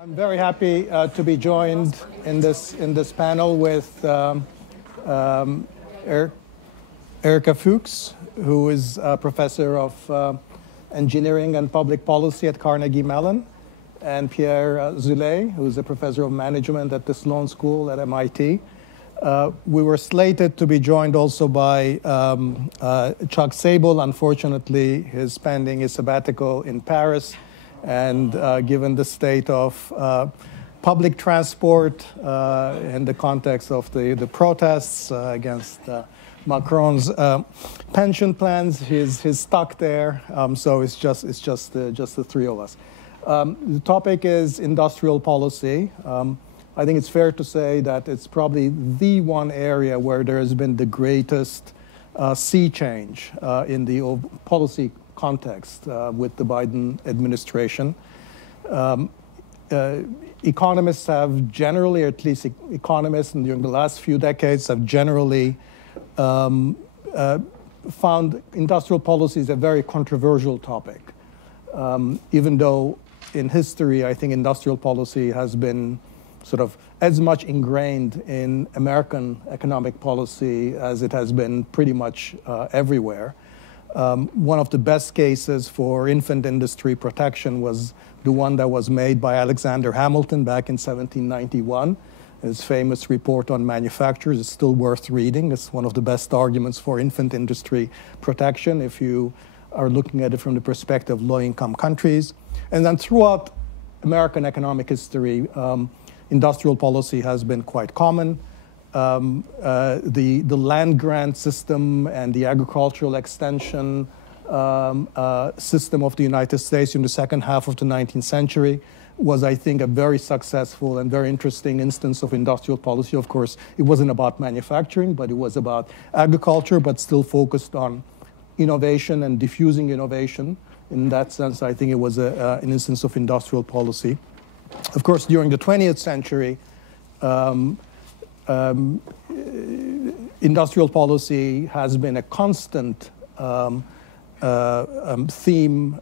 I'm very happy to be joined in this panel with Erica Fuchs, who is a professor of engineering and public policy at Carnegie Mellon, and Pierre Azoulay, who is a professor of management at the Sloan School at MIT. We were slated to be joined also by Chuck Sabel. Unfortunately, he's spending his sabbatical in Paris. And given the state of public transport in the context of the protests against Macron's pension plans, he's stuck there. So it's just the three of us. The topic is industrial policy. I think it's fair to say that it's probably the one area where there has been the greatest sea change in the policy context with the Biden administration. Economists have generally, or at least economists during the last few decades, have generally found industrial policy is a very controversial topic. Even though in history, I think industrial policy has been sort of as much ingrained in American economic policy as it has been pretty much everywhere. One of the best cases for infant industry protection was the one that was made by Alexander Hamilton back in 1791. His famous report on manufacturers is still worth reading. It's one of the best arguments for infant industry protection if you are looking at it from the perspective of low-income countries. And then throughout American economic history, industrial policy has been quite common. The land grant system and the agricultural extension system of the United States in the second half of the 19th century was, I think, a very successful and very interesting instance of industrial policy. Of course, it wasn't about manufacturing, but it was about agriculture, but still focused on innovation and diffusing innovation. In that sense, I think it was an instance of industrial policy. Of course, during the 20th century, industrial policy has been a constant theme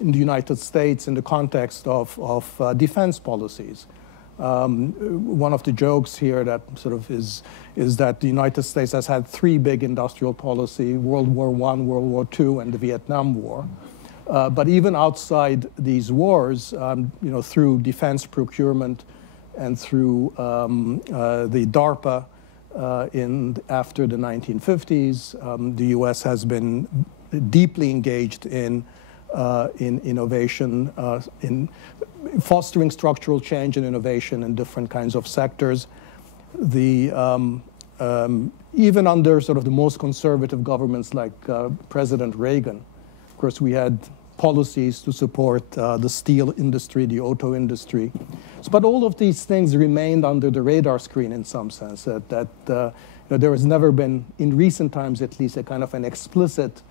in the United States in the context of defense policies. One of the jokes here that sort of is that the United States has had three big industrial policies: World War I, World War II, and the Vietnam War. But even outside these wars, through defense procurement and through the DARPA after the 1950s, the U.S. has been deeply engaged in innovation, in fostering structural change and innovation in different kinds of sectors. Even under sort of the most conservative governments like President Reagan, of course, we had policies to support the steel industry, the auto industry. But all of these things remained under the radar screen in some sense, that there has never been, in recent times at least, a kind of an explicit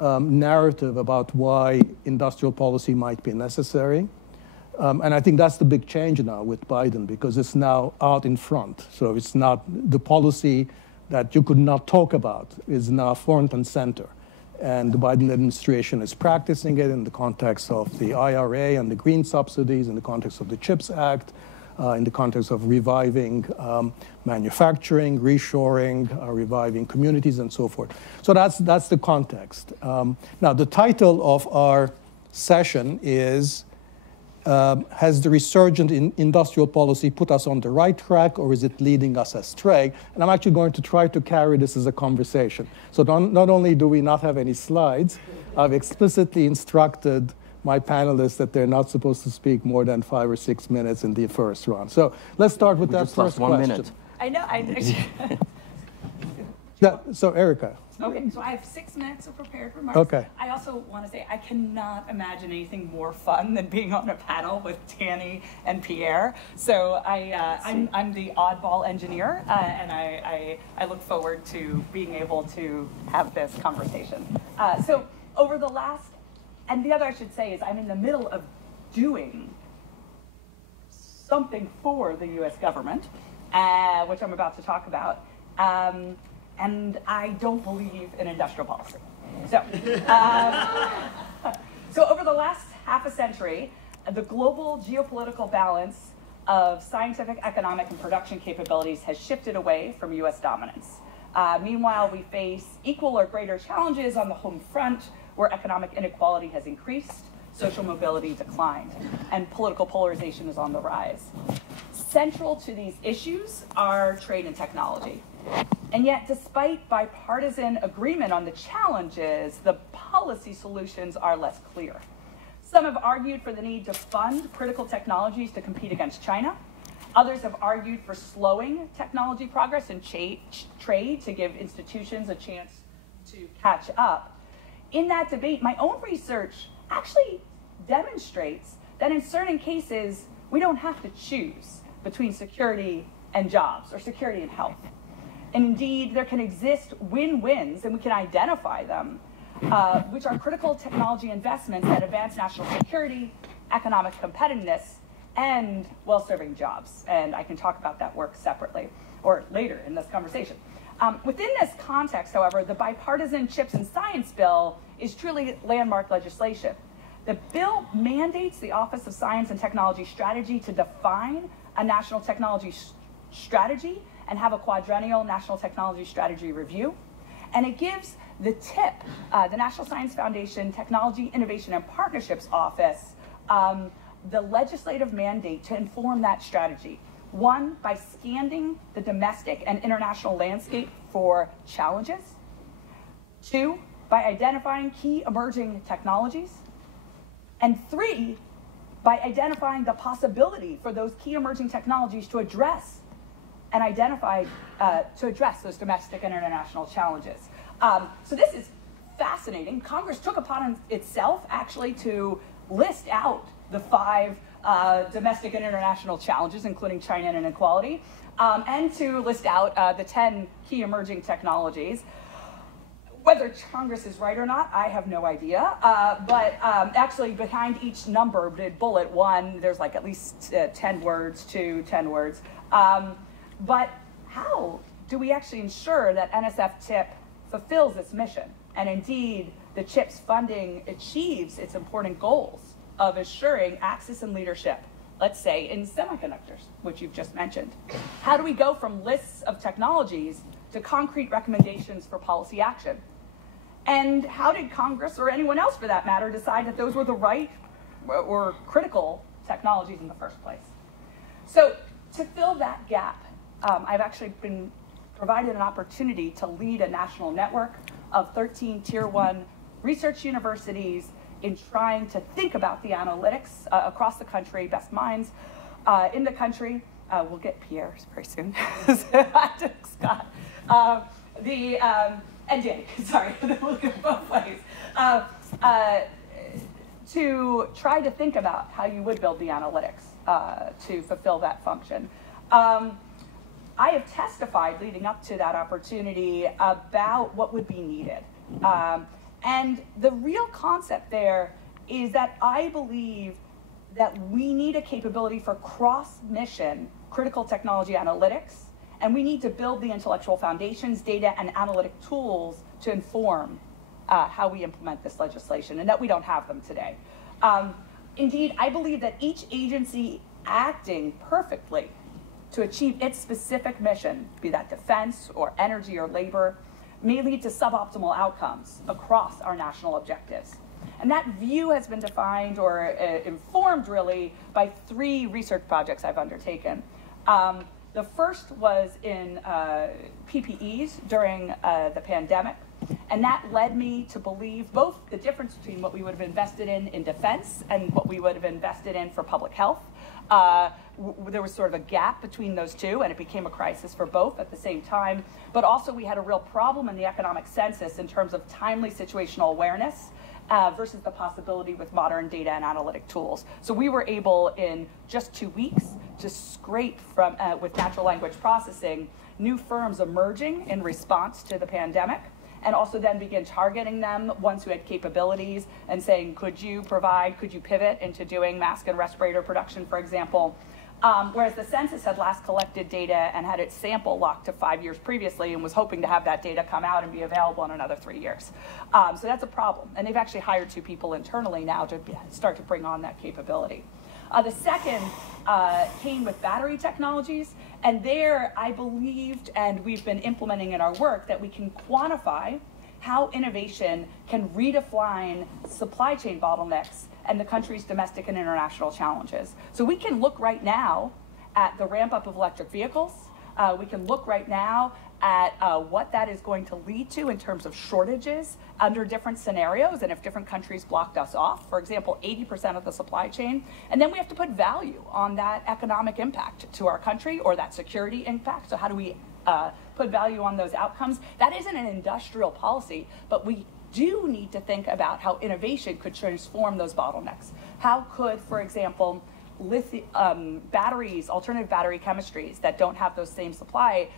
narrative about why industrial policy might be necessary. And I think that's the big change now with Biden, because it's now out in front. So it's not the policy that you could not talk about is now front and center. And the Biden administration is practicing it in the context of the IRA and the green subsidies, in the context of the CHIPS Act, in the context of reviving manufacturing, reshoring, reviving communities, and so forth. So that's the context. Now, the title of our session is, has the resurgent in industrial policy put us on the right track, or is it leading us astray? And I'm actually going to try to carry this as a conversation. So not only do we not have any slides, I've explicitly instructed my panelists that they're not supposed to speak more than 5 or 6 minutes in the first round. So let's start with that first question. 1 minute. I know. So Erica. Okay, so I have 6 minutes of prepared remarks. Okay. I also want to say I cannot imagine anything more fun than being on a panel with Dani and Pierre. So I'm the oddball engineer, and I look forward to being able to have this conversation. So over the last, and the other I should say is I'm in the middle of doing something for the U.S. government, which I'm about to talk about. And I don't believe in industrial policy. So, so over the last half a century, the global geopolitical balance of scientific, economic, and production capabilities has shifted away from US dominance. Meanwhile, we face equal or greater challenges on the home front, where economic inequality has increased, social mobility declined, and political polarization is on the rise. Central to these issues are trade and technology. And yet, despite bipartisan agreement on the challenges, the policy solutions are less clear. Some have argued for the need to fund critical technologies to compete against China. Others have argued for slowing technology progress and trade to give institutions a chance to catch up. In that debate, my own research actually demonstrates that in certain cases, we don't have to choose between security and jobs or security and health. And indeed, there can exist win-wins, and we can identify them, which are critical technology investments that advance national security, economic competitiveness, and well-serving jobs. And I can talk about that work separately or later in this conversation. Within this context, however, the bipartisan CHIPS and Science Bill is truly landmark legislation. The bill mandates the Office of Science and Technology Strategy to define a national technology strategy and have a quadrennial national technology strategy review. And it gives the TIP, the National Science Foundation Technology Innovation and Partnerships Office, the legislative mandate to inform that strategy. One, by scanning the domestic and international landscape for challenges. Two, by identifying key emerging technologies. And three, by identifying the possibility for those key emerging technologies to address and identify, to address those domestic and international challenges. So this is fascinating. Congress took upon itself actually to list out the 5 domestic and international challenges, including China and inequality, and to list out the 10 key emerging technologies. Whether Congress is right or not, I have no idea. But actually, behind each number, bullet 1, there's like at least 10 words, 2, 10 words. But how do we actually ensure that NSF TIP fulfills its mission? And indeed, the CHIPS funding achieves its important goals of assuring access and leadership, let's say in semiconductors, which you've just mentioned. How do we go from lists of technologies to concrete recommendations for policy action? And how did Congress, or anyone else for that matter, decide that those were the right or critical technologies in the first place? So to fill that gap, I've actually been provided an opportunity to lead a national network of 13 Tier 1 research universities in trying to think about the analytics across the country, best minds in the country. We'll get Pierre very soon. Scott. And Dani, sorry, we'll go both ways. To try to think about how you would build the analytics to fulfill that function. I have testified leading up to that opportunity about what would be needed. And the real concept there is that I believe that we need a capability for cross-mission critical technology analytics, and we need to build the intellectual foundations, data, and analytic tools to inform how we implement this legislation, and that we don't have them today. Indeed, I believe that each agency acting perfectly to achieve its specific mission, be that defense or energy or labor, may lead to suboptimal outcomes across our national objectives. And that view has been defined or informed really by 3 research projects I've undertaken. The first was in PPEs during the pandemic, and that led me to believe both the difference between what we would have invested in defense and what we would have invested in for public health. There was sort of a gap between those two, and it became a crisis for both at the same time. But also we had a real problem in the economic census in terms of timely situational awareness versus the possibility with modern data and analytic tools. So we were able in just 2 weeks to scrape from, with natural language processing, new firms emerging in response to the pandemic, and also then begin targeting them once we had capabilities and saying, could you pivot into doing mask and respirator production, for example. Whereas the census had last collected data and had its sample locked to 5 years previously and was hoping to have that data come out and be available in another 3 years. So that's a problem. And they've actually hired 2 people internally now to start to bring on that capability. The second came with battery technologies. And there I believed, and we've been implementing in our work, that we can quantify how innovation can redefine supply chain bottlenecks and the country's domestic and international challenges. So we can look right now at the ramp up of electric vehicles. We can look right now at what that is going to lead to in terms of shortages under different scenarios and if different countries blocked us off. For example, 80% of the supply chain. And then we have to put value on that economic impact to our country or that security impact. So how do we put value on those outcomes? That isn't an industrial policy, but we do need to think about how innovation could transform those bottlenecks. How could, for example, batteries, alternative battery chemistries that don't have those same supply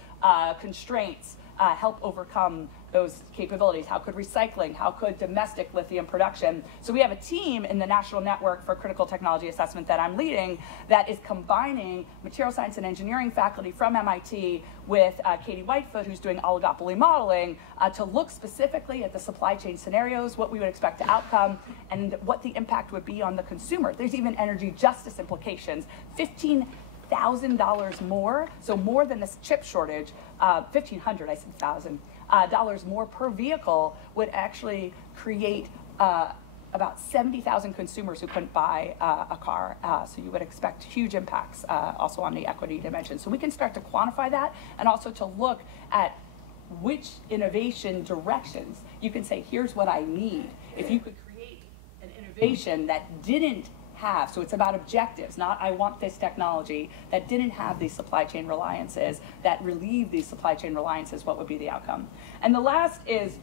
constraints help overcome those capabilities? How could recycling, how could domestic lithium production? So we have a team in the National Network for Critical Technology Assessment that I'm leading that is combining material science and engineering faculty from MIT with Katie Whitefoot, who's doing oligopoly modeling, to look specifically at the supply chain scenarios, what we would expect to outcome, and what the impact would be on the consumer. There's even energy justice implications. $15,000 more, so more than this chip shortage, $1,500, I said $1,000, more per vehicle would actually create about 70,000 consumers who couldn't buy a car. So you would expect huge impacts also on the equity dimension. So we can start to quantify that and also to look at which innovation directions you can say, here's what I need. If you could create an innovation that didn't have, so it's about objectives, not I want this technology, that didn't have these supply chain reliances, that relieve these supply chain reliances, what would be the outcome? And the last is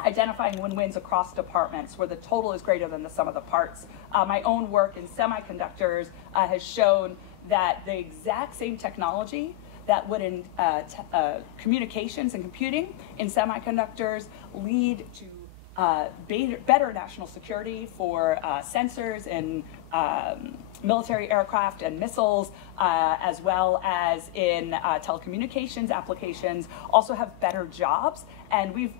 identifying win-wins across departments where the total is greater than the sum of the parts. My own work in semiconductors has shown that the exact same technology that would in communications and computing in semiconductors lead to better national security for sensors and military aircraft and missiles, as well as in telecommunications applications, also have better jobs. And we've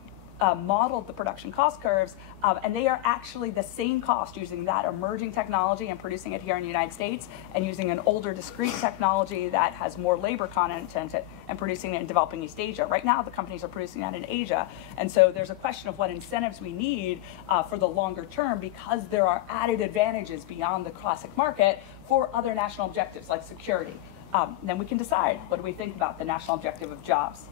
modeled the production cost curves, and they are actually the same cost using that emerging technology and producing it here in the United States, and using an older discrete technology that has more labor content and producing it in developing East Asia. Right now, the companies are producing that in Asia, and so there's a question of what incentives we need for the longer term, because there are added advantages beyond the classic market for other national objectives like security. Then we can decide, what do we think about the national objective of jobs?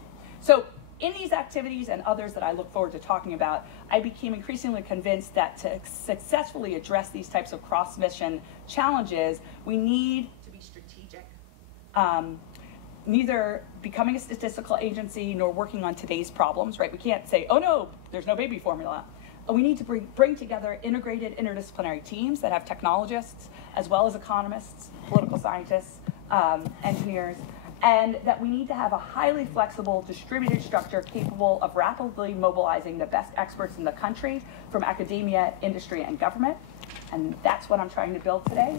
So in these activities and others that I look forward to talking about, I became increasingly convinced that to successfully address these types of cross-mission challenges, we need to be strategic. Neither becoming a statistical agency nor working on today's problems, right? We can't say, oh no, there's no baby formula. We need to bring together integrated interdisciplinary teams that have technologists, as well as economists, political scientists, engineers, and that we need to have a highly flexible, distributed structure capable of rapidly mobilizing the best experts in the country from academia, industry, and government. And that's what I'm trying to build today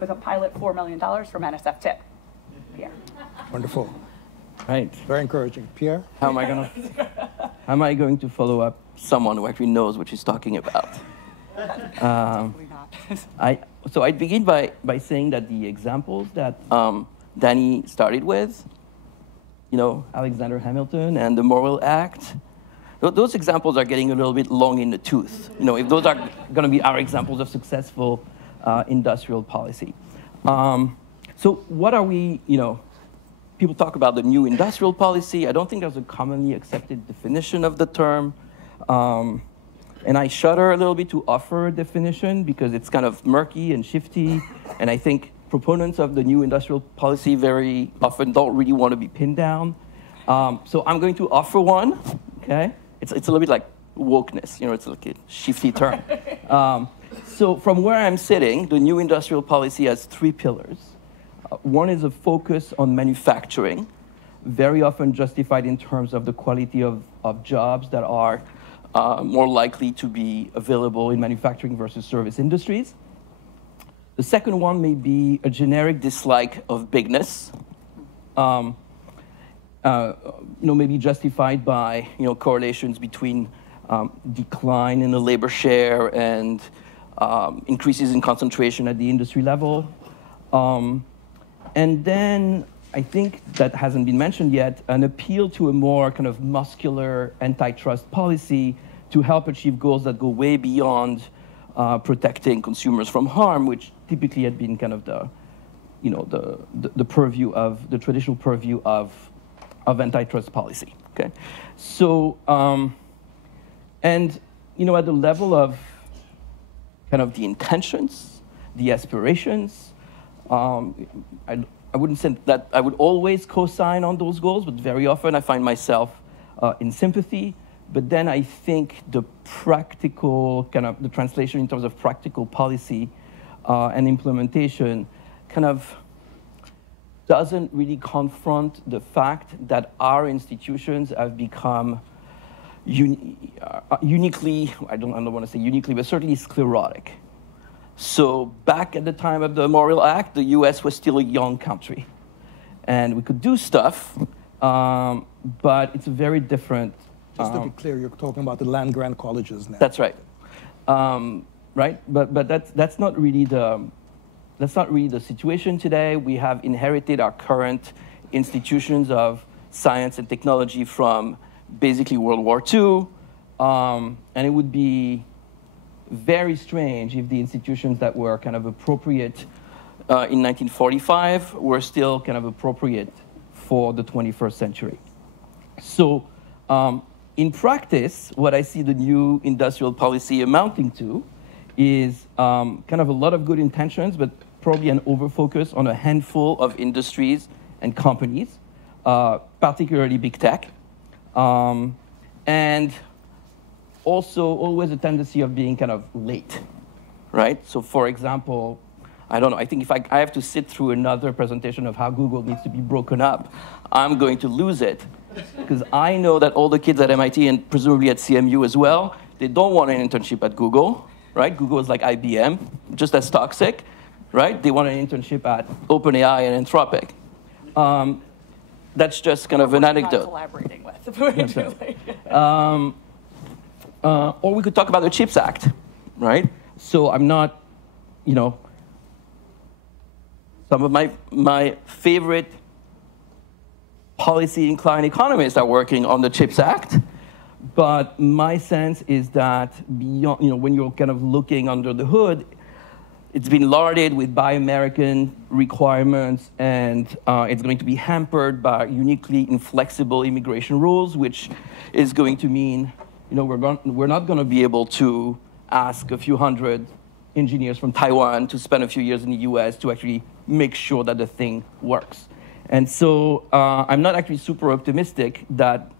with a pilot $4 million from NSF TIP. Pierre. Wonderful. Right. Very encouraging. Pierre? How am I going to follow up someone who actually knows what she's talking about? So I'd begin by saying that the examples that Dani started with, Alexander Hamilton and the Morrill Act, those examples are getting a little bit long in the tooth. If those are going to be our examples of successful industrial policy. So what are we, people talk about the new industrial policy. I don't think there's a commonly accepted definition of the term. And I shudder a little bit to offer a definition because it's kind of murky and shifty. And I think proponents of the new industrial policy very often don't really want to be pinned down. So I'm going to offer one, okay? It's a little bit like wokeness, it's like a shifty term. So from where I'm sitting, the new industrial policy has 3 pillars. One is a focus on manufacturing, very often justified in terms of the quality of jobs that are more likely to be available in manufacturing versus service industries. The second one may be a generic dislike of bigness, maybe justified by correlations between decline in the labor share and increases in concentration at the industry level. And then I think that hasn't been mentioned yet, an appeal to a more kind of muscular antitrust policy to help achieve goals that go way beyond protecting consumers from harm, which typically had been kind of the purview of the traditional purview of antitrust policy. Okay, so and at the level of kind of the intentions, the aspirations, I wouldn't say that I would always co-sign on those goals, but very often I find myself in sympathy. But then I think the practical, kind of the translation in terms of practical policy and implementation kind of doesn't really confront the fact that our institutions have become uniquely, I don't want to say uniquely, but certainly sclerotic. So back at the time of the Memorial Act, the US was still a young country. And we could do stuff, but it's a very different... Just to be clear, you're talking about the land-grant colleges now. That's right. Right? But that's not really the situation today. We have inherited our current institutions of science and technology from basically World War II. And it would be very strange if the institutions that were kind of appropriate in 1945 were still kind of appropriate for the 21st century. So in practice, what I see the new industrial policy amounting to is kind of a lot of good intentions, but probably an overfocus on a handful of industries and companies, particularly big tech. And also always a tendency of being kind of late, right? So for example, I don't know, I think if I have to sit through another presentation of how Google needs to be broken up, I'm going to lose it. Because I know that all the kids at MIT and presumably at CMU as well, they don't want an internship at Google, right? Google is like IBM, just as toxic, right? They want an internship at OpenAI and Anthropic. That's just kind of an anecdote. Not collaborating with. Or we could talk about the CHIPS Act, right? So I'm not, some of my favorite policy-inclined economists are working on the CHIPS Act, but my sense is that beyond, when you're kind of looking under the hood, it's been larded with Buy American requirements, and it's going to be hampered by uniquely inflexible immigration rules, which is going to mean, we're not going to be able to ask a few hundred engineers from Taiwan to spend a few years in the US to actually make sure that the thing works. And so I'm not actually super optimistic that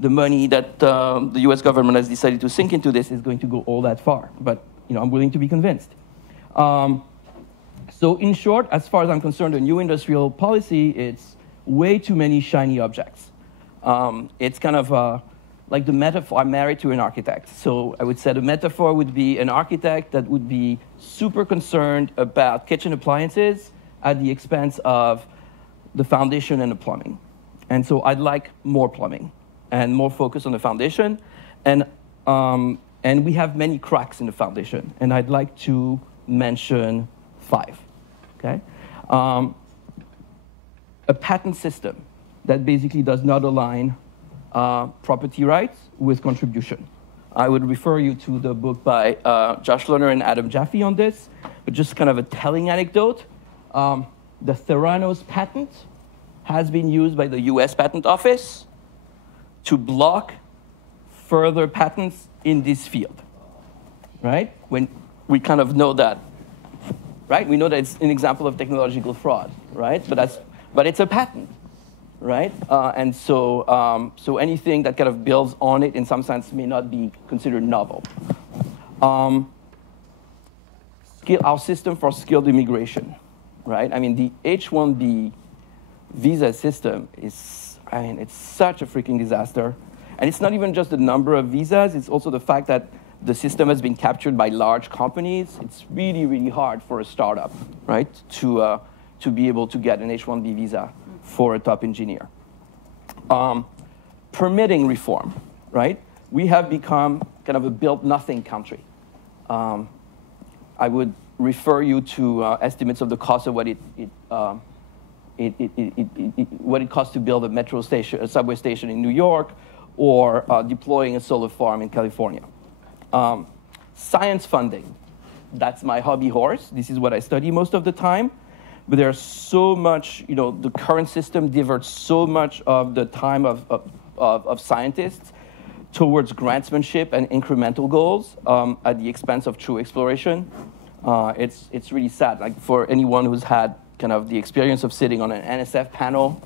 the money that the US government has decided to sink into this is going to go all that far. But I'm willing to be convinced. So in short, as far as I'm concerned, the new industrial policy, it's way too many shiny objects. It's kind of like the metaphor. I'm married to an architect. So I would say the metaphor would be an architect that would be super concerned about kitchen appliances at the expense of the foundation and the plumbing. And so I'd like more plumbing and more focus on the foundation. And we have many cracks in the foundation. And I'd like to mention 5. Okay? A patent system that basically does not align property rights with contribution. I would refer you to the book by Josh Lerner and Adam Jaffe on this, but just kind of a telling anecdote. The Theranos patent has been used by the US Patent Office to block further patents in this field, right? When we kind of know that, right? We know that it's an example of technological fraud, right? But it's a patent, right? And so, so anything that kind of builds on it in some sense may not be considered novel. Our system for skilled immigration, right? I mean, the H-1B visa system is, it's such a freaking disaster. And it's not even just the number of visas, it's also the fact that the system has been captured by large companies, it's really, really hard for a startup, right, to be able to get an H-1B visa for a top engineer. Permitting reform, right? We have become kind of a built-nothing country. I would refer you to estimates of the cost of what what it costs to build a metro station, a subway station in New York, or deploying a solar farm in California. Science funding, that's my hobby horse. This is what I study most of the time. But there's so much, the current system diverts so much of the time of scientists towards grantsmanship and incremental goals at the expense of true exploration. It's really sad. Like for anyone who's had kind of the experience of sitting on an NSF panel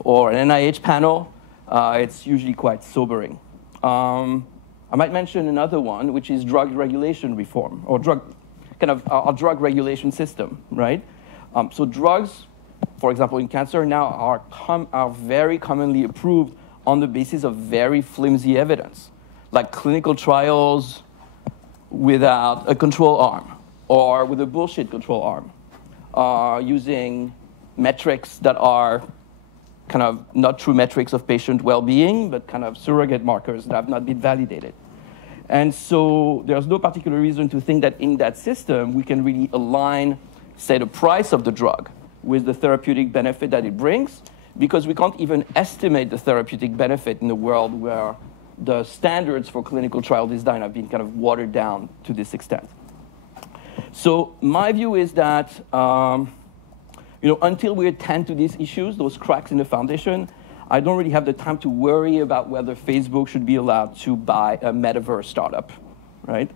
or an NIH panel, it's usually quite sobering. I might mention another one, which is drug regulation reform, or our drug regulation system, right? So drugs, for example, in cancer now are very commonly approved on the basis of very flimsy evidence, like clinical trials without a control arm, or with a bullshit control arm, using metrics that are kind of not true metrics of patient well-being, but kind of surrogate markers that have not been validated. And so there's no particular reason to think that in that system we can really align, say, the price of the drug with the therapeutic benefit that it brings, because we can't even estimate the therapeutic benefit in a world where the standards for clinical trial design have been kind of watered down to this extent. So my view is that until we attend to these issues, those cracks in the foundation, I don't really have the time to worry about whether Facebook should be allowed to buy a metaverse startup, right?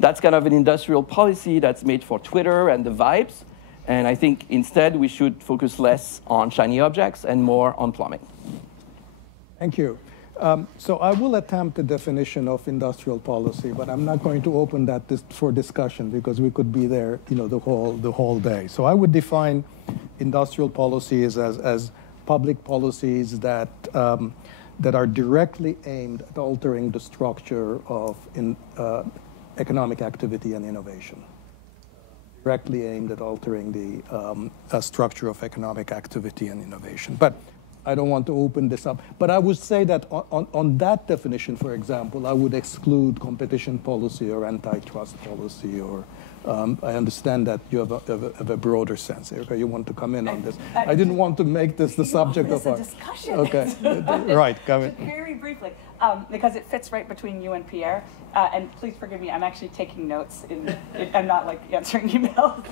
That's kind of an industrial policy that's made for Twitter and the vibes. And I think instead we should focus less on shiny objects and more on plumbing. Thank you. So I will attempt a definition of industrial policy, but I'm not going to open that for discussion because we could be there, the whole day. So I would define industrial policies as public policies that are directly aimed at altering the structure of economic activity and innovation. Directly aimed at altering the structure of economic activity and innovation. But I don't want to open this up. But I would say that on that definition, for example, I would exclude competition policy or antitrust policy, or I understand that you have a broader sense. Erica, you want to come in on this? I didn't want to make this the subject of our discussion. Okay, right, come in. Very briefly, because it fits right between you and Pierre. And please forgive me, I'm actually taking notes. I'm not like answering emails.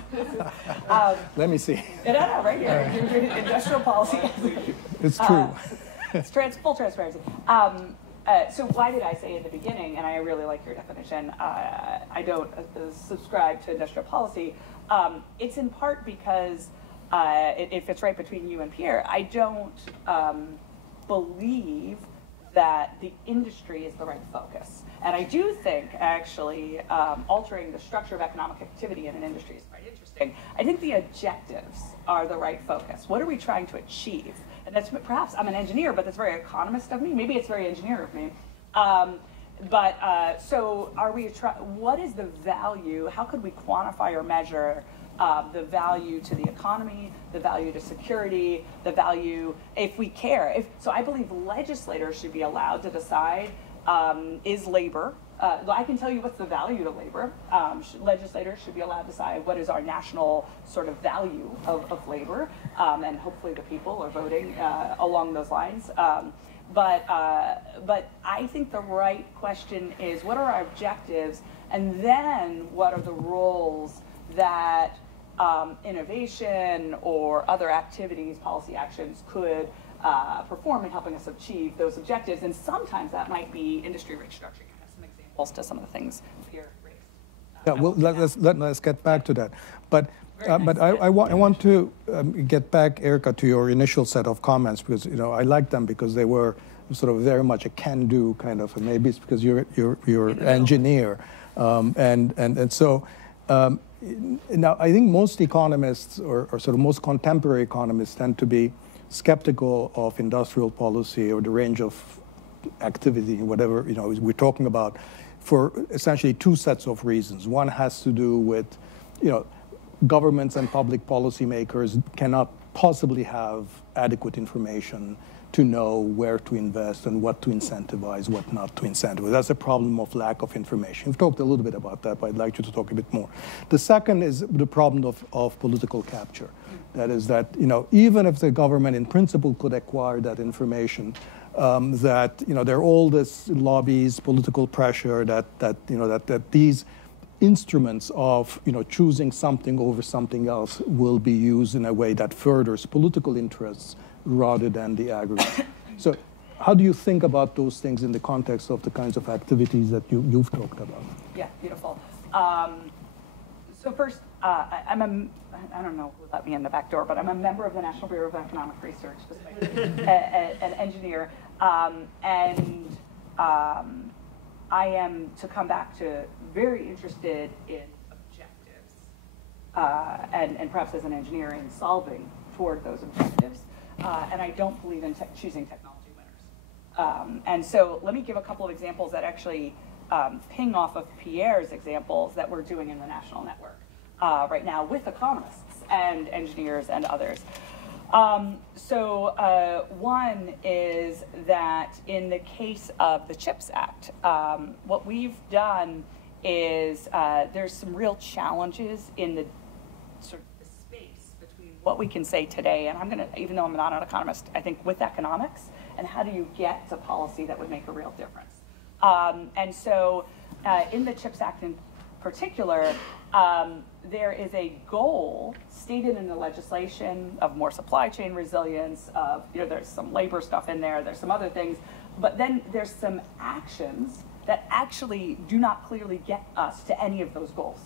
Let me see. No, right here. Industrial policy. It's true. It's full transparency. So why did I say in the beginning, and I really like your definition, I don't subscribe to industrial policy. It's in part because it fits right between you and Pierre. I don't believe that the industry is the right focus. And I do think, actually, altering the structure of economic activity in an industry is quite interesting. I think the objectives are the right focus. What are we trying to achieve? And that's perhaps, I'm an engineer, but that's very economist of me. Maybe it's very engineer of me. So are we, what is the value? How could we quantify or measure the value to the economy, the value to security, the value, if we care? So I believe legislators should be allowed to decide, is labor, I can tell you what's the value to labor. Legislators should be allowed to decide what is our national sort of value of labor, and hopefully the people are voting along those lines. But I think the right question is, what are our objectives, and then what are the roles that innovation or other activities, policy actions could perform in helping us achieve those objectives? And sometimes that might be industry restructuring. I have some examples to some of the things Pierre raised. Yeah, well, let's get back to that. But I want to get back, Erica, to your initial set of comments, because I like them because they were sort of very much a can-do kind of. And maybe it's because you're an engineer, and so. Now, I think most economists, or sort of most contemporary economists, tend to be skeptical of industrial policy or the range of activity, whatever we're talking about, for essentially two sets of reasons. One has to do with, governments and public policymakers cannot possibly have adequate information to know where to invest and what to incentivize, what not to incentivize. That's a problem of lack of information. We've talked a little bit about that, but I'd like you to talk a bit more. The second is the problem of political capture. That is that, even if the government in principle could acquire that information, that there are all this lobbies, political pressure that these instruments of choosing something over something else will be used in a way that furthers political interests rather than the aggregate. So how do you think about those things in the context of the kinds of activities that you've talked about? Yeah, beautiful. So first, I don't know who let me in the back door, but I'm a member of the National Bureau of Economic Research, just an engineer, and I am, to come back to, very interested in objectives, and perhaps as an engineer in solving toward those objectives, and I don't believe in choosing technology winners. And so let me give a couple of examples that actually ping off of Pierre's examples that we're doing in the national network right now with economists and engineers and others. One is that in the case of the CHIPS Act, what we've done is there's some real challenges in the sort of the space between what we can say today, and I'm going to, even though I'm not an economist, I think with economics, and how do you get to policy that would make a real difference. In the CHIPS Act in particular, there is a goal stated in the legislation of more supply chain resilience, of, there's some labor stuff in there, there's some other things, but then there's some actions that actually do not clearly get us to any of those goals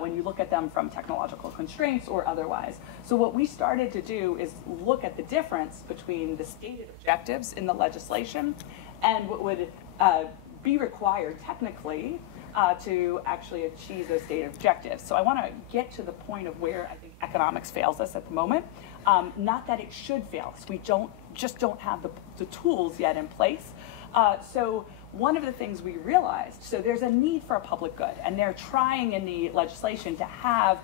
when you look at them from technological constraints or otherwise. So what we started to do is look at the difference between the stated objectives in the legislation and what would be required technically to actually achieve those stated objectives. So I want to get to the point of where I think economics fails us at the moment. Not that it should fail us. We just don't have the tools yet in place. So one of the things we realized, so there's a need for a public good, and they're trying in the legislation to have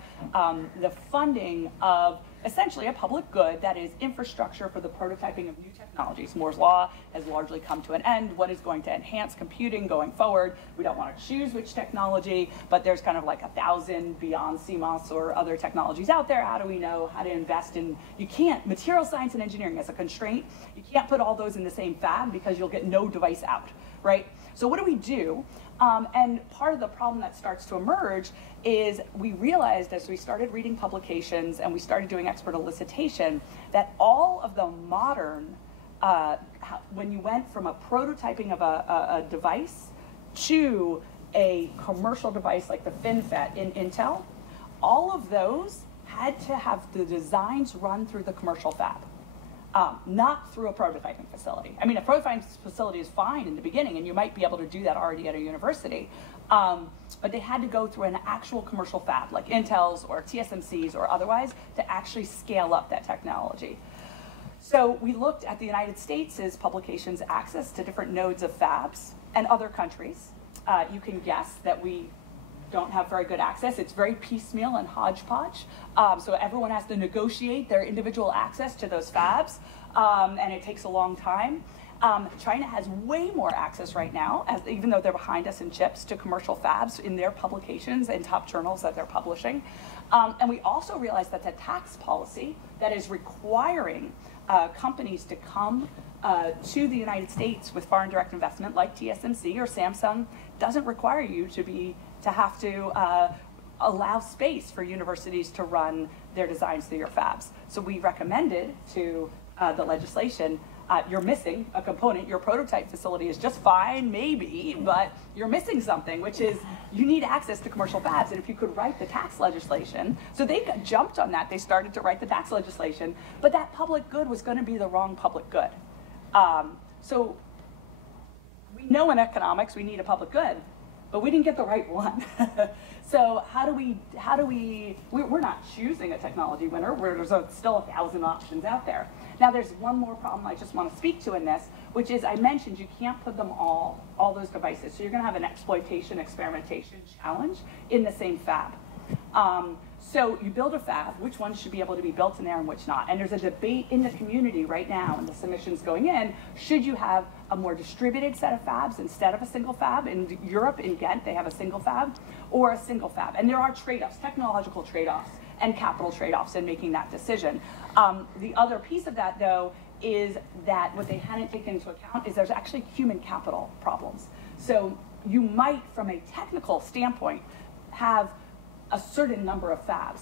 the funding of essentially a public good that is infrastructure for the prototyping of new technologies. Moore's Law has largely come to an end. What is going to enhance computing going forward? We don't want to choose which technology, but there's kind of like 1,000 beyond CMOS or other technologies out there. How do we know how to invest in, you can't, material science and engineering as a constraint, you can't put all those in the same fab because you'll get no device out, right? So what do we do? And part of the problem that starts to emerge is we realized as we started reading publications and we started doing expert elicitation that all of the modern, when you went from a prototyping of a device to a commercial device like the FinFET in Intel, all of those had to have the designs run through the commercial fab. Not through a prototyping facility. I mean, a prototyping facility is fine in the beginning, and you might be able to do that already at a university, but they had to go through an actual commercial fab, like Intel's or TSMC's or otherwise, to actually scale up that technology. So we looked at the United States' publications access to different nodes of fabs and other countries. You can guess that we don't have very good access. It's very piecemeal and hodgepodge. So everyone has to negotiate their individual access to those fabs, and it takes a long time. China has way more access right now, even though they're behind us in chips, to commercial fabs in their publications and top journals that they're publishing. And we also realized that the tax policy that is requiring companies to come to the United States with foreign direct investment like TSMC or Samsung doesn't require you to have to allow space for universities to run their designs through your fabs. So we recommended to the legislation, you're missing a component. Your prototype facility is just fine, maybe, but you're missing something, which is you need access to commercial fabs. And if you could write the tax legislation, so they jumped on that. They started to write the tax legislation, but that public good was going to be the wrong public good. So we know in economics we need a public good, but we didn't get the right one. So we're not choosing a technology winner, where there's still 1,000 options out there. Now there's one more problem I just want to speak to in this, which is I mentioned you can't put them all those devices. So you're going to have an exploitation, experimentation challenge in the same fab. So you build a fab, which ones should be able to be built in there and which not? And there's a debate in the community right now, and the submissions going in, should you have a more distributed set of fabs instead of a single fab? In Europe, in Ghent, they have a single fab, or a single fab. And there are trade-offs, technological trade-offs, and capital trade-offs in making that decision. The other piece of that, though, is that what they hadn't taken into account is there's actually human capital problems. So you might, from a technical standpoint, have a certain number of fabs,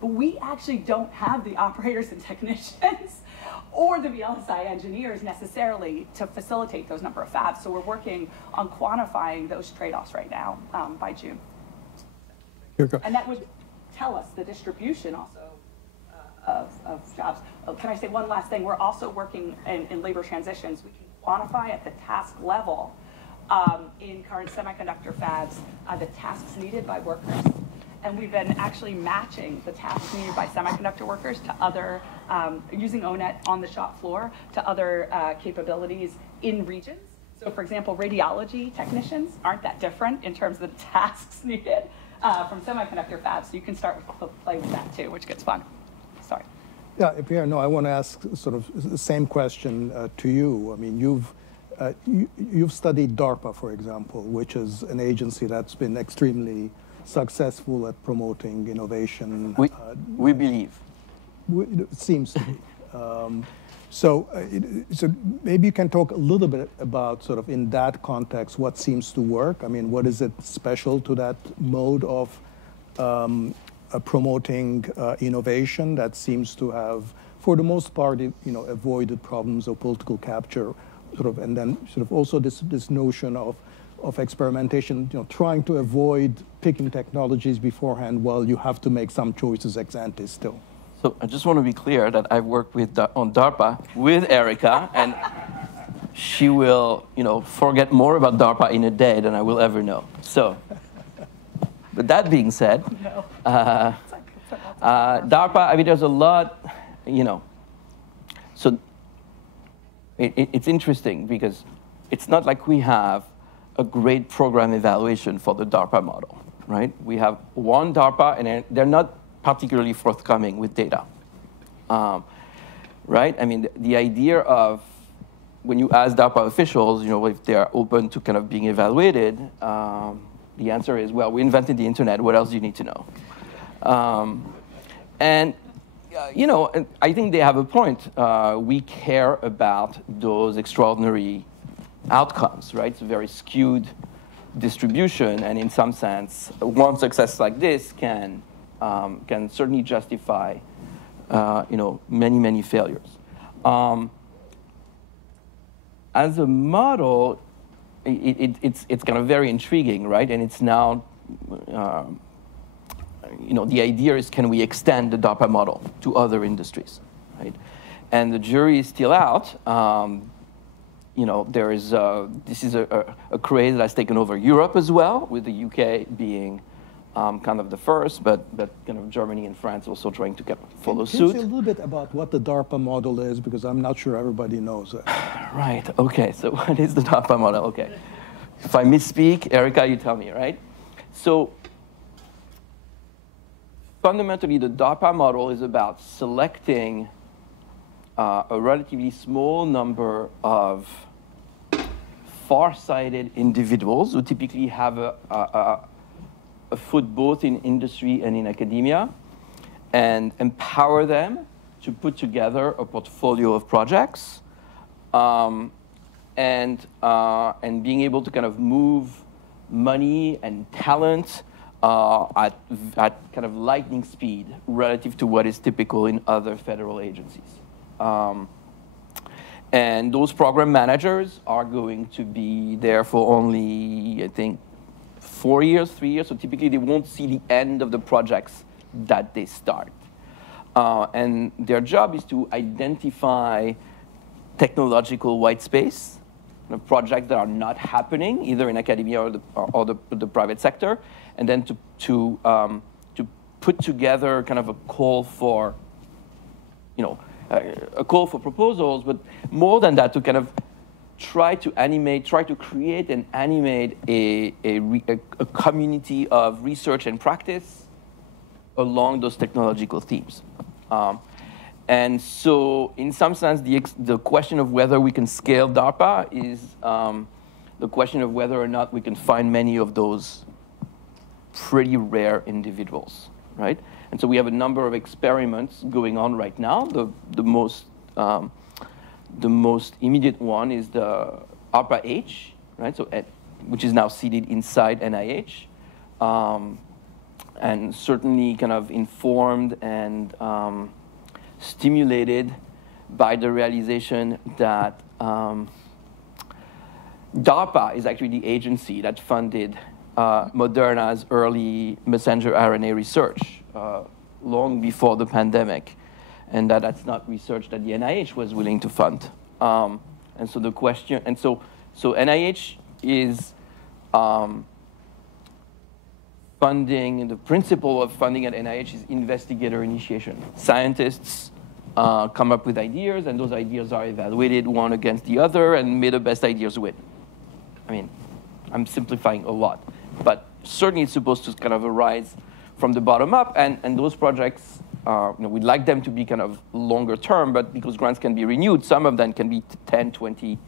but we actually don't have the operators and technicians or the VLSI engineers necessarily to facilitate those number of fabs. So we're working on quantifying those trade-offs right now by June. And that would tell us the distribution also of jobs. Oh, can I say one last thing? We're also working in labor transitions. We can quantify at the task level in current semiconductor fabs the tasks needed by workers. And we've been actually matching the tasks needed by semiconductor workers to other, using ONET on the shop floor, to other capabilities in regions. So for example, radiology technicians aren't that different in terms of the tasks needed from semiconductor fabs. So you can start playing with that too, which gets fun. Sorry. Yeah, Pierre, no, I want to ask sort of the same question to you. I mean, you've studied DARPA, for example, which is an agency that's been extremely successful at promoting innovation. We believe. It seems to be. So maybe you can talk a little bit about sort of in that context what seems to work. I mean, what is it special to that mode of promoting innovation that seems to have, for the most part, avoided problems of political capture, sort of, and then sort of also this notion of experimentation, trying to avoid picking technologies beforehand while you have to make some choices ex ante still. So I just want to be clear that I've worked on DARPA with Erica, and she will, forget more about DARPA in a day than I will ever know. So, but that being said, DARPA, I mean, there's a lot, so it's interesting because it's not like we have a great program evaluation for the DARPA model, right? We have one DARPA, and they're not particularly forthcoming with data, right? I mean, the idea of when you ask DARPA officials, if they're open to kind of being evaluated, the answer is, well, we invented the internet. What else do you need to know? And I think they have a point. We care about those extraordinary outcomes, right? It's a very skewed distribution, and in some sense, one success like this can certainly justify, many failures. As a model, it's kind of very intriguing, right? And it's now, the idea is, can we extend the DARPA model to other industries, right? And the jury is still out. There is this is a craze that has taken over Europe as well, with the UK being kind of the first, but kind of Germany and France also trying to follow suit. Can you say a little bit about what the DARPA model is, because I'm not sure everybody knows that. Right. Okay. So what is the DARPA model? Okay. If I misspeak, Erica, you tell me, right? So fundamentally, the DARPA model is about selecting a relatively small number of far-sighted individuals who typically have a foot both in industry and in academia, and empower them to put together a portfolio of projects, and being able to kind of move money and talent at kind of lightning speed relative to what is typical in other federal agencies. And those program managers are going to be there for only, I think, 4 years, 3 years. So typically they won't see the end of the projects that they start. And their job is to identify technological white space projects that are not happening, either in academia or the private sector, and then to put together kind of a call for, a call for proposals, but more than that, to kind of try to create and animate a community of research and practice along those technological themes. And so, in some sense, the question of whether we can scale DARPA is the question of whether or not we can find many of those pretty rare individuals, right? And so we have a number of experiments going on right now. The most immediate one is the ARPA-H, right? So which is now seated inside NIH, and certainly kind of informed and stimulated by the realization that DARPA is actually the agency that funded Moderna's early messenger RNA research long before the pandemic, and that's not research that the NIH was willing to fund. And so the question, and so NIH is funding, the principle of funding at NIH is investigator initiation. Scientists come up with ideas, and those ideas are evaluated one against the other, and may the best ideas win. I mean, I'm simplifying a lot, but certainly it's supposed to kind of arise from the bottom up, and those projects, we'd like them to be kind of longer term, but because grants can be renewed, some of them can be 10, 20,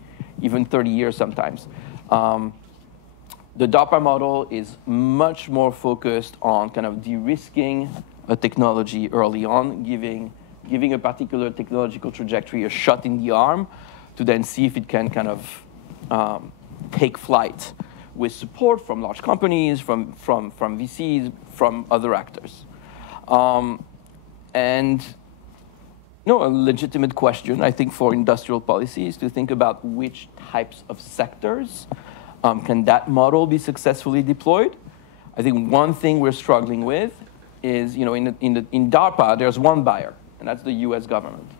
even 30 years sometimes. The DARPA model is much more focused on kind of de-risking a technology early on, giving a particular technological trajectory a shot in the arm to then see if it can kind of take flight with support from large companies, from VCs, from other actors. And a legitimate question, I think, for industrial policy is to think about which types of sectors can that model be successfully deployed. I think one thing we're struggling with is, in DARPA, there's one buyer, and that's the US government.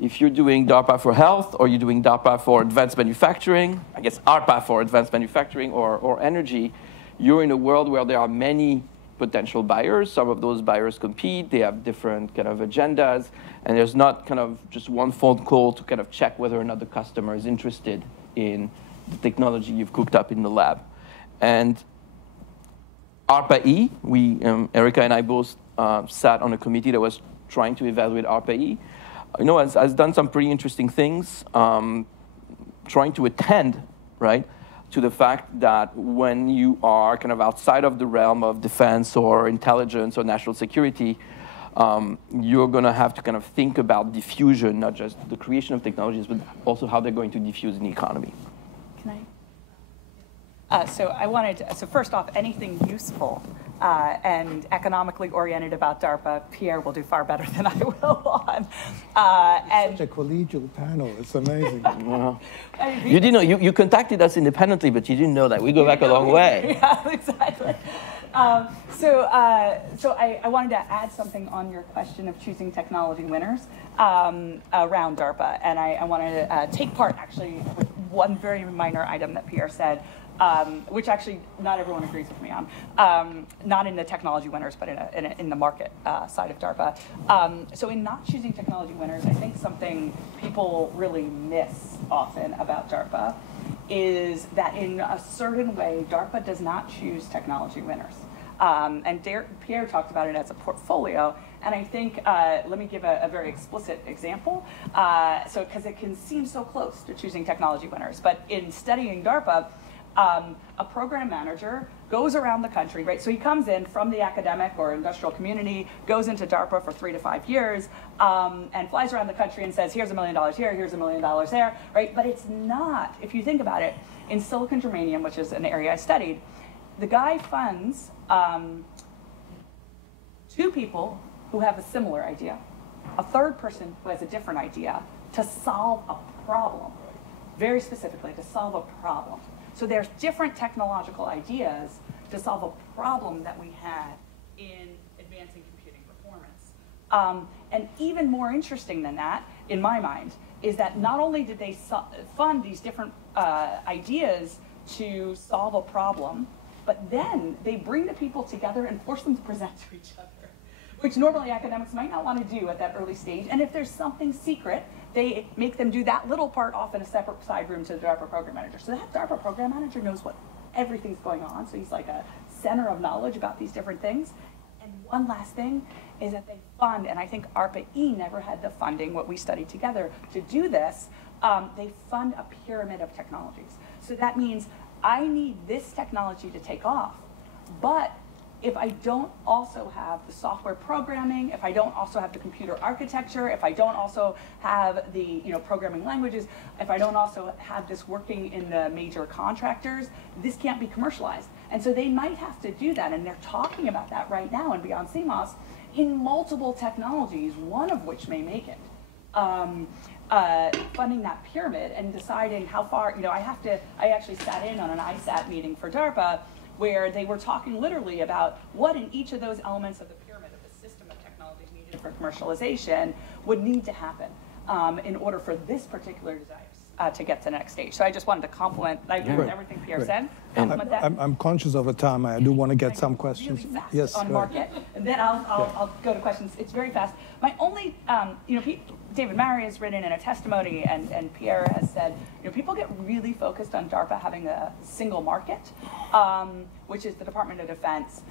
If you're doing DARPA for health, or you're doing DARPA for advanced manufacturing, I guess ARPA for advanced manufacturing or energy, you're in a world where there are many potential buyers. Some of those buyers compete, they have different kind of agendas, and there's not kind of just one phone call to kind of check whether or not the customer is interested in the technology you've cooked up in the lab. And ARPA-E, Erica and I both sat on a committee that was trying to evaluate ARPA-E. Has done some pretty interesting things, trying to attend, right, to the fact that when you are kind of outside of the realm of defense or intelligence or national security, you're going to have to kind of think about diffusion, not just the creation of technologies, but also how they're going to diffuse in the economy. Can I? So first off, anything useful and economically oriented about DARPA, Pierre will do far better than I will on. Such a collegial panel, it's amazing. Wow. You didn't know, you contacted us independently, but you didn't know that we go back a long way. Yeah, exactly. So I wanted to add something on your question of choosing technology winners around DARPA, and I wanted to take part actually with one very minor item that Pierre said, which actually not everyone agrees with me on, not in the technology winners, but in the market side of DARPA. So in not choosing technology winners, I think something people really miss often about DARPA is that in a certain way, DARPA does not choose technology winners. And Pierre talked about it as a portfolio, and I think, let me give a very explicit example, because it can seem so close to choosing technology winners, but in studying DARPA, a program manager goes around the country, right? So he comes in from the academic or industrial community, goes into DARPA for 3 to 5 years, and flies around the country and says, here's $1 million here, here's $1 million there, right? But it's not, if you think about it, in silicon germanium, which is an area I studied, the guy funds 2 people who have a similar idea, a third person who has a different idea to solve a problem, very specifically to solve a problem. So there's different technological ideas to solve a problem that we had in advancing computing performance. And even more interesting than that, in my mind, is that not only did they fund these different ideas to solve a problem, but then they bring the people together and force them to present to each other, which normally academics might not want to do at that early stage. And if there's something secret, they make them do that little part off in a separate side room to the DARPA program manager. So that DARPA program manager knows what everything's going on. So he's like a center of knowledge about these different things. And one last thing is that they fund, and I think ARPA-E never had the funding, what we studied together, to do this. They fund a pyramid of technologies. So that means I need this technology to take off, but if I don't also have the software programming, if I don't also have the computer architecture, if I don't also have the programming languages, if I don't also have this working in the major contractors, this can't be commercialized. And so they might have to do that, and they're talking about that right now in Beyond CMOS in multiple technologies, one of which may make it. Funding that pyramid and deciding how far, I actually sat in on an ISAT meeting for DARPA where they were talking literally about what in each of those elements of the pyramid of the system of technologies needed for commercialization would need to happen in order for this particular device to get to the next stage. So I just wanted to compliment, I agree with everything Pierre said. I'm conscious of a time. I do want to get some questions. Really fast Yes, on market, and then I'll go to questions. It's very fast. My only, David Mary has written in a testimony, and Pierre has said, people get really focused on DARPA having a single market, which is the Department of Defense.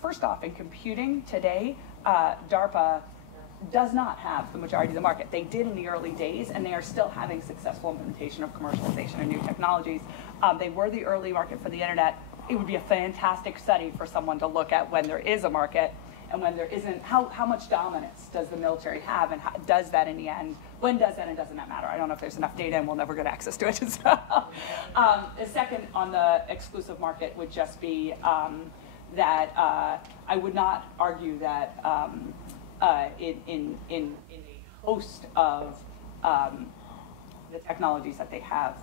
First off, in computing today, DARPA does not have the majority of the market. They did in the early days, and they are still having successful implementation of commercialization of new technologies. They were the early market for the internet. It would be a fantastic study for someone to look at when there is a market and when there isn't. How much dominance does the military have, and how, does that in the end? When does that, and doesn't that matter? I don't know if there's enough data, and we'll never get access to it. So, the second on the exclusive market would just be that I would not argue that in a host of the technologies that they have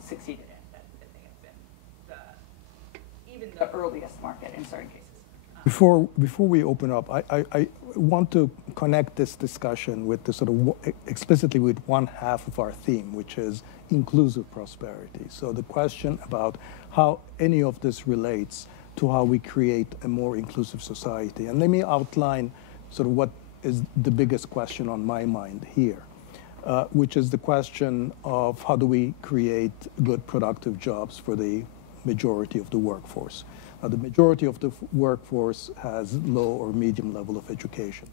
succeeded in, that they have been even the earliest market in certain cases. Before we open up, I want to connect this discussion with the sort of explicitly with one half of our theme, which is inclusive prosperity. So the question about how any of this relates to how we create a more inclusive society. And let me outline sort of what is the biggest question on my mind here, which is the question of how do we create good, productive jobs for the majority of the workforce. The majority of the workforce has low or medium level of education.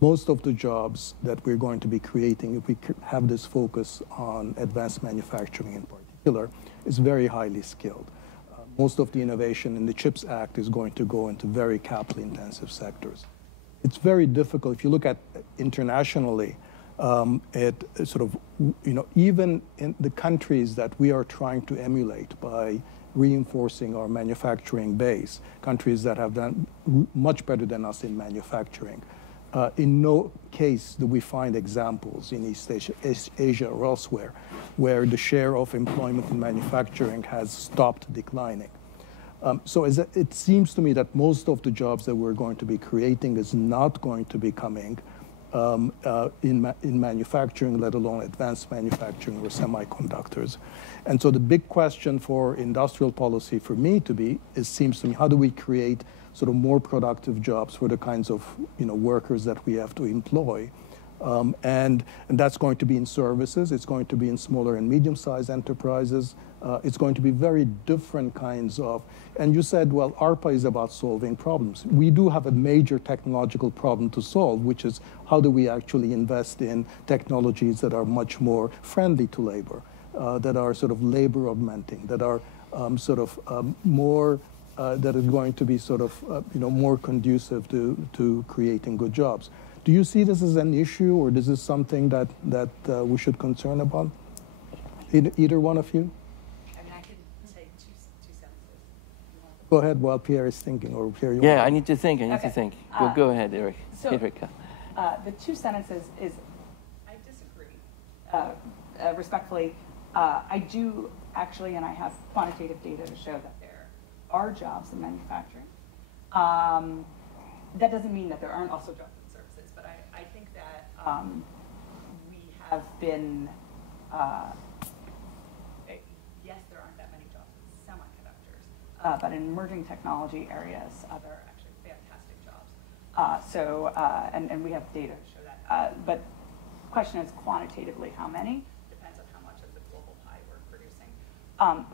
Most of the jobs that we're going to be creating, if we have this focus on advanced manufacturing in particular, is very highly skilled. Most of the innovation in the CHIPS Act is going to go into very capital-intensive sectors. It's very difficult. If you look at internationally, it sort of, even in the countries that we are trying to emulate by reinforcing our manufacturing base, countries that have done much better than us in manufacturing, in no case do we find examples in East Asia or elsewhere where the share of employment in manufacturing has stopped declining. So it seems to me that most of the jobs that we're going to be creating is not going to be coming in manufacturing, let alone advanced manufacturing or semiconductors. And so the big question for industrial policy for me seems to me, how do we create sort of more productive jobs for the kinds of workers that we have to employ? And that's going to be in services, it's going to be in smaller and medium-sized enterprises, it's going to be very different kinds of, and you said, well, ARPA is about solving problems. We do have a major technological problem to solve, which is how do we actually invest in technologies that are much more friendly to labor, that are sort of labor augmenting, that are more, that is going to be sort of, more conducive to creating good jobs. Do you see this as an issue, or is this something that we should concern about? Either one of you? I mean, I can say two sentences. Go ahead while Pierre is thinking, or Pierre, you Yeah, I need to think. I need to think. Go ahead, Eric. So, Erica. The two sentences is, I disagree respectfully. I do actually, and I have quantitative data to show that there are jobs in manufacturing. That doesn't mean that there aren't also jobs in services, but I think that we have been, yes, there aren't that many jobs in semiconductors, but in emerging technology areas, there are actually fantastic jobs. And we have data to show that. But the question is quantitatively how many, depends on how much of the global pie we're producing.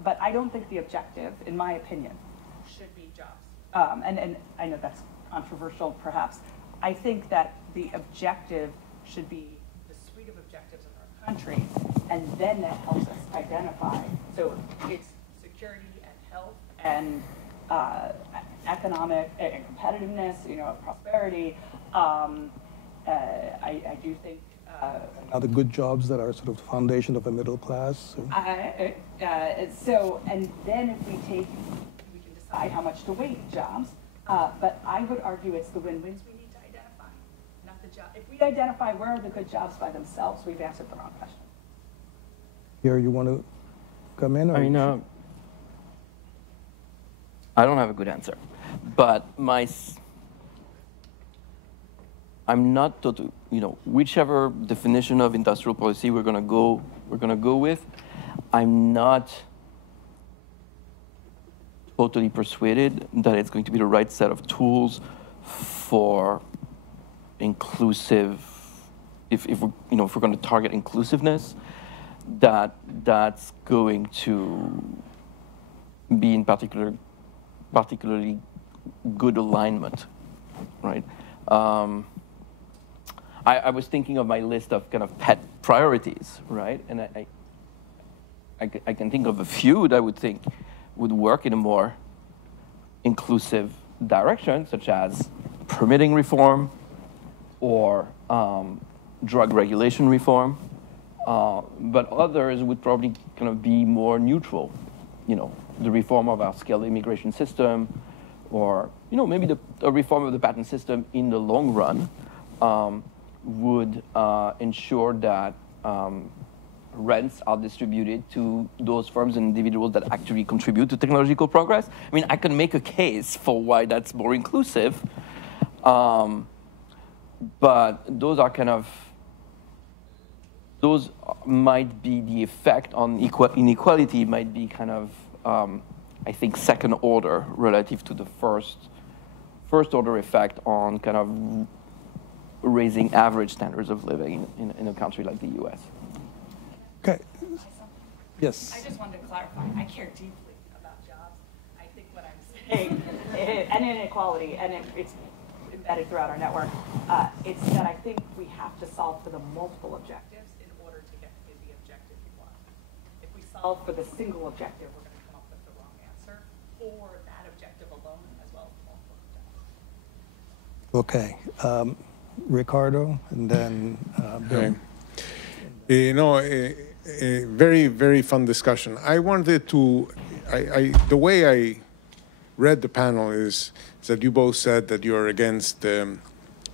But I don't think the objective, in my opinion, should be jobs. And I know that's controversial, perhaps. I think that the objective should be the suite of objectives of our country, and then that helps us identify. So it's security and health and economic and competitiveness, prosperity. I do think. Are the good jobs that are sort of the foundation of a middle class? And then if we can decide how much to weight jobs. But I would argue it's the win-wins we need to identify, not the job. If we identify where are the good jobs by themselves, we've answered the wrong question. Here, you want to come in? Or I don't have a good answer, but I'm not totally, whichever definition of industrial policy we're gonna go with, I'm not totally persuaded that it's going to be the right set of tools for inclusive. If we're going to target inclusiveness, that's going to be in particularly good alignment, right? I was thinking of my list of kind of pet priorities, right? And I can think of a few that I would think would work in a more inclusive direction, such as permitting reform or drug regulation reform. But others would probably kind of be more neutral. The reform of our skilled immigration system, or maybe the reform of the patent system in the long run would ensure that rents are distributed to those firms and individuals that actually contribute to technological progress. I mean, I can make a case for why that's more inclusive, but those might be the effect on inequality might be kind of, I think, second order relative to the first order effect on kind of raising average standards of living in a country like the US. Okay. Yes. I just wanted to clarify. I care deeply about jobs. I think what I'm saying, and inequality, and it's embedded throughout our network, it's that I think we have to solve for the multiple objectives in order to get to the objective we want. If we solve for the single objective, we're going to come up with the wrong answer for that objective alone, as well as multiple objectives. Okay. Ricardo, and then Bill. A very, very fun discussion. I wanted to, the way I read the panel is that you both said that you're against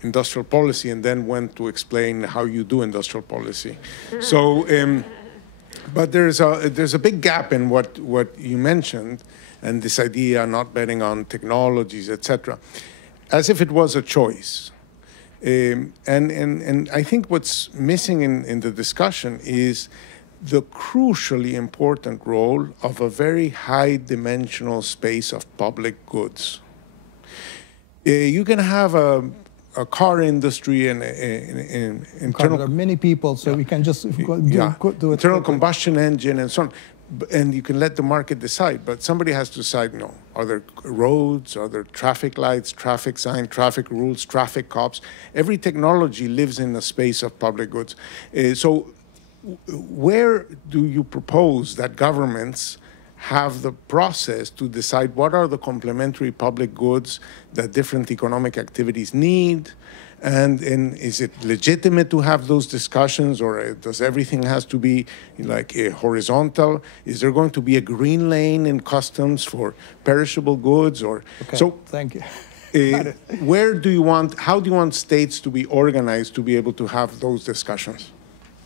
industrial policy and then went to explain how you do industrial policy. So, but there's a big gap in what you mentioned and this idea not betting on technologies, etc., as if it was a choice. And I think what's missing in the discussion is the crucially important role of a very high-dimensional space of public goods. You can have a car industry and internal... There are many people, so we can just do it. Internal combustion engine and so on. And you can let the market decide, but somebody has to decide, are there roads, are there traffic lights, traffic signs, traffic rules, traffic cops? Every technology lives in the space of public goods. So where do you propose that governments have the process to decide what are the complementary public goods that different economic activities need? And is it legitimate to have those discussions, or does everything has to be like a horizontal? Is there going to be a green lane in customs for perishable goods? Or okay, so? Thank you. How do you want states to be organized to be able to have those discussions?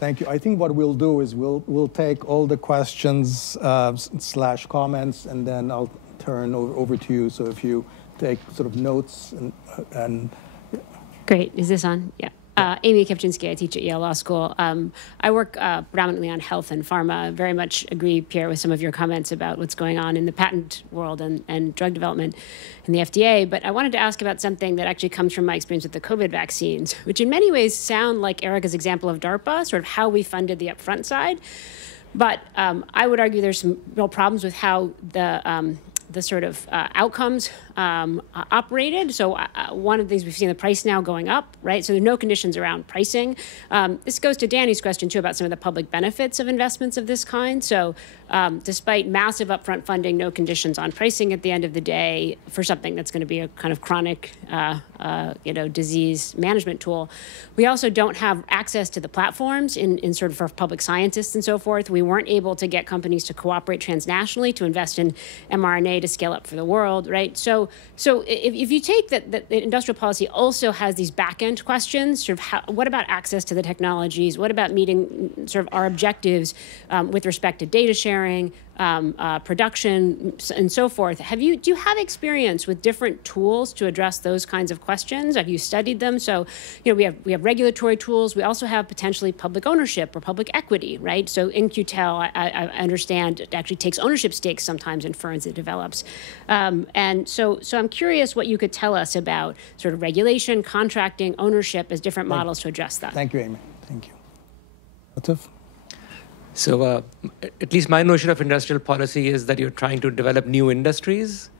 Thank you. I think what we'll do is we'll take all the questions / comments, and then I'll turn over to you. So if you take sort of notes and Great. Is this on? Yeah. Amy Kipchinsky, I teach at Yale Law School. I work predominantly on health and pharma. Very much agree, Pierre, with some of your comments about what's going on in the patent world and drug development in the FDA. But I wanted to ask about something that actually comes from my experience with the COVID vaccines, which in many ways sound like Erica's example of DARPA, sort of how we funded the upfront side. But I would argue there's some real problems with how the sort of outcomes operated. So one of the things we've seen the price now going up, right? So there are no conditions around pricing. This goes to Dani's question too about some of the public benefits of investments of this kind. So despite massive upfront funding, no conditions on pricing at the end of the day for something that's going to be a kind of chronic, disease management tool. We also don't have access to the platforms in sort of for public scientists and so forth. We weren't able to get companies to cooperate transnationally to invest in mRNA to scale up for the world, right? So if you take that industrial policy also has these back-end questions, sort of what about access to the technologies? What about meeting sort of our objectives with respect to data sharing, production, and so forth? Do you have experience with different tools to address those kinds of questions? Have you studied them? So, we have regulatory tools. We also have potentially public ownership or public equity, right? So In-Q-Tel, I understand, it actually takes ownership stakes sometimes in firms it develops. And so I'm curious what you could tell us about sort of regulation, contracting, ownership as different models to address that. Thank you, Amy. Thank you. Latif? So at least my notion of industrial policy is that you're trying to develop new industries.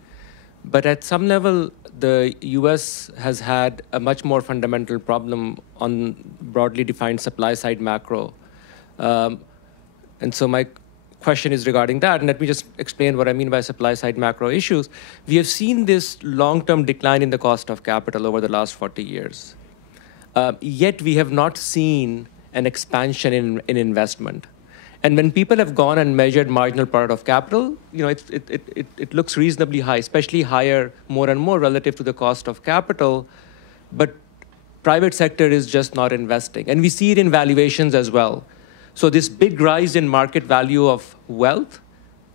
But at some level, the US has had a much more fundamental problem on broadly defined supply side macro. And so my question is regarding that. And let me just explain what I mean by supply side macro issues. We have seen this long-term decline in the cost of capital over the last 40 years. Yet we have not seen an expansion in investment. And when people have gone and measured marginal product of capital, it looks reasonably high, especially higher more and more relative to the cost of capital. But private sector is just not investing. And we see it in valuations as well. So this big rise in market value of wealth,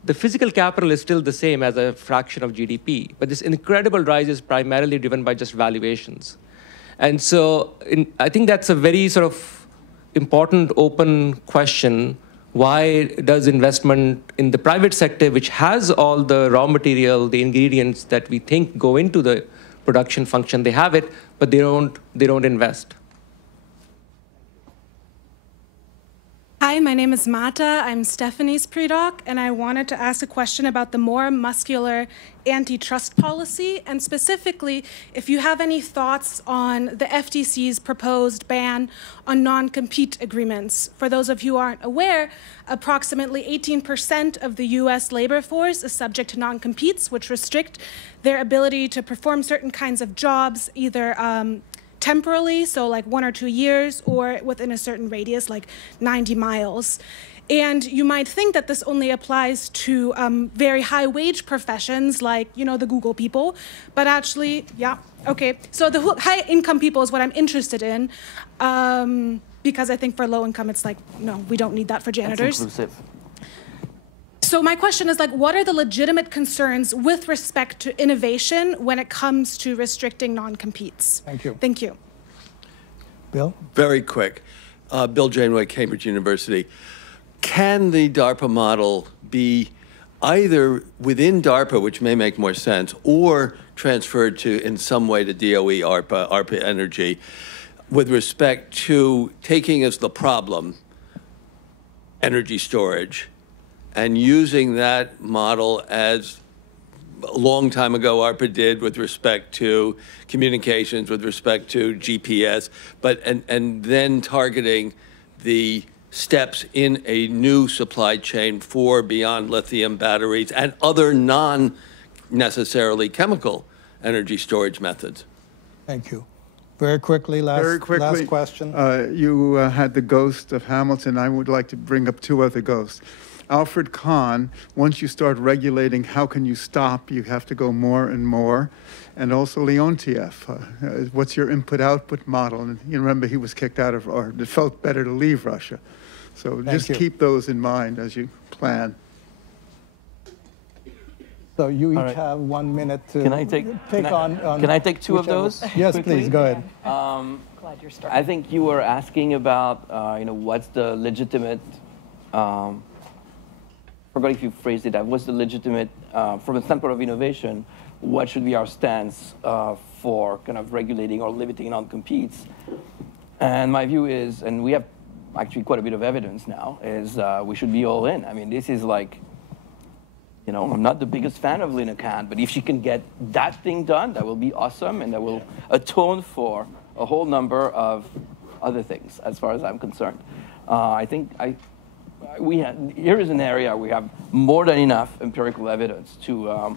the physical capital is still the same as a fraction of GDP. But this incredible rise is primarily driven by just valuations. And so I think that's a very sort of important open question. Why does investment in the private sector, which has all the raw material, the ingredients that we think go into the production function, they have it, but they don't invest? Hi, my name is Mata. I'm Stephanie's pre-doc, and I wanted to ask a question about the more muscular antitrust policy, and specifically, if you have any thoughts on the FTC's proposed ban on non-compete agreements. For those of you who aren't aware, approximately 18% of the US labor force is subject to non-competes, which restrict their ability to perform certain kinds of jobs, either temporally, so like 1 or 2 years, or within a certain radius, like 90 miles. And you might think that this only applies to very high wage professions like, the Google people, but actually, yeah, okay. So the high income people is what I'm interested in, because I think for low income, it's like, no, we don't need that for janitors. That's inclusive. So my question is, what are the legitimate concerns with respect to innovation when it comes to restricting non-competes? Thank you. Thank you. Bill? Very quick. Bill Janeway, Cambridge University. Can the DARPA model be either within DARPA, which may make more sense, or transferred to, in some way, to DOE, ARPA Energy, with respect to taking as the problem energy storage, and using that model as a long time ago ARPA did with respect to communications, with respect to GPS, and then targeting the steps in a new supply chain for beyond lithium batteries and other non-necessarily chemical energy storage methods? Thank you. Very quickly, last question. You had the ghost of Hamilton. I would like to bring up 2 other ghosts. Alfred Kahn, once you start regulating, how can you stop? You have to go more and more. And also Leontiev, what's your input-output model? And you remember he was kicked out of, or it felt better to leave Russia. So just keep those in mind as you plan. So you each have 1 minute to Can I take pick on Can I take 2 of those? Yes, please, go ahead. glad you're starting. I think you were asking about, what's the legitimate, forgot if you phrased it, what's the legitimate, from the standpoint of innovation, what should be our stance for kind of regulating or limiting non-competes? And my view is, and we have actually quite a bit of evidence now, is we should be all in. I mean, this is like, I'm not the biggest fan of Lina Khan, but if she can get that thing done, that will be awesome, and that will atone for a whole number of other things, as far as I'm concerned. I think here is an area we have more than enough empirical evidence to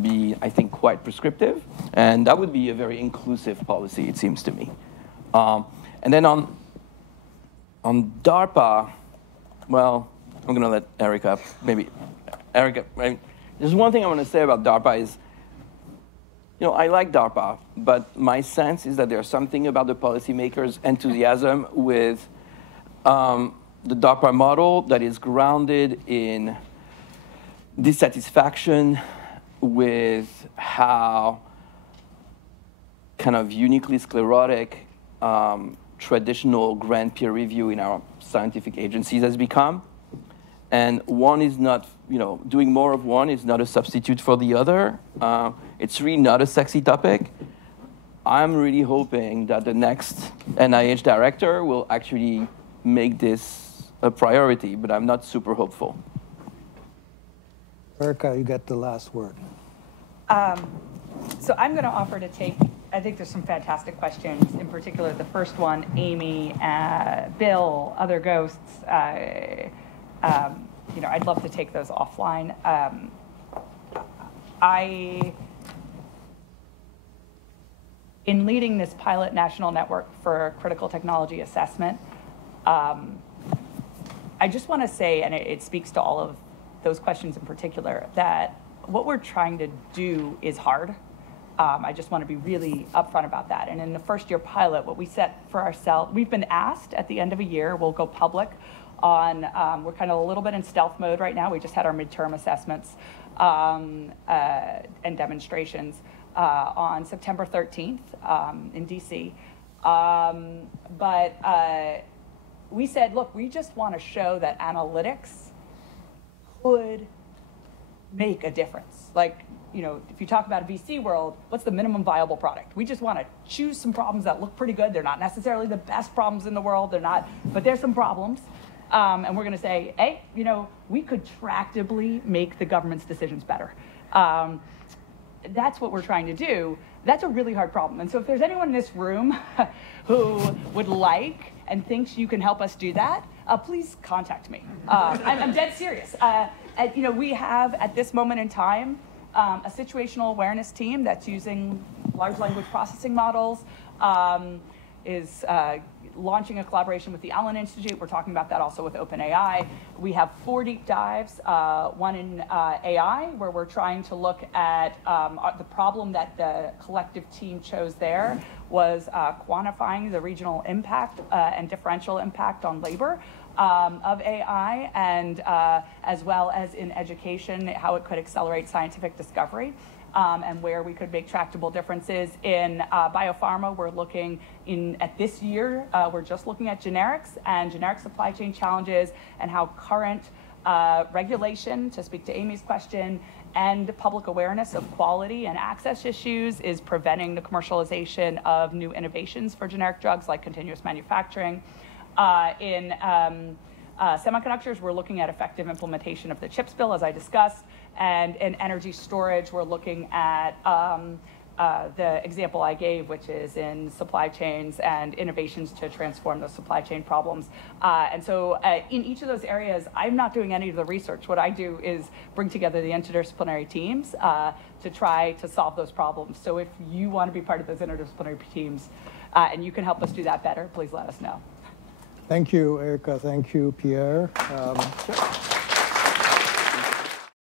be, I think, quite prescriptive, and that would be a very inclusive policy, it seems to me. And then on DARPA, well, I'm going to let Erica, maybe. Erica, there's one thing I want to say about DARPA is, I like DARPA, but my sense is that there's something about the policymakers' enthusiasm with the DARPA model that is grounded in dissatisfaction with how kind of uniquely sclerotic traditional grant peer review in our scientific agencies has become. And one is not, doing more of one is not a substitute for the other. It's really not a sexy topic. I'm really hoping that the next NIH director will actually make this a priority, but I'm not super hopeful. Erica, you get the last word. So I'm going to offer to take, I think there's some fantastic questions, in particular the first one, Amy, Bill, other ghosts. I'd love to take those offline. In leading this pilot national network for critical technology assessment, I just want to say, and it speaks to all of those questions in particular, that what we're trying to do is hard. I just want to be really upfront about that. And in the first year pilot, what we set for ourselves, we've been asked at the end of a year, we'll go public on, we're kind of a little bit in stealth mode right now. We just had our midterm assessments and demonstrations on September 13th in DC. But we said, look, we just want to show that analytics could make a difference. Like, if you talk about a VC world, what's the minimum viable product? We just want to choose some problems that look pretty good. They're not necessarily the best problems in the world. They're not, but there's some problems. And we're going to say, hey, we could tractably make the government's decisions better. That's what we're trying to do. That's a really hard problem. And so if there's anyone in this room who would like and thinks you can help us do that, please contact me. I'm dead serious. We have, at this moment in time, a situational awareness team that's using large language processing models, is launching a collaboration with the Allen Institute. We're talking about that also with OpenAI. We have 4 deep dives, one in AI, where we're trying to look at the problem that the collective team chose there was quantifying the regional impact and differential impact on labor of AI, and as well as in education, how it could accelerate scientific discovery. And where we could make tractable differences. In biopharma, we're looking at this year, we're just looking at generics and generic supply chain challenges and how current regulation, to speak to Amy's question, and public awareness of quality and access issues is preventing the commercialization of new innovations for generic drugs like continuous manufacturing. In semiconductors, we're looking at effective implementation of the CHIPS bill, as I discussed. And in energy storage, we're looking at the example I gave, which is in supply chains and innovations to transform those supply chain problems. And so in each of those areas, I'm not doing any of the research. What I do is bring together the interdisciplinary teams to try to solve those problems. So if you want to be part of those interdisciplinary teams and you can help us do that better, please let us know. Thank you, Erica. Thank you, Pierre.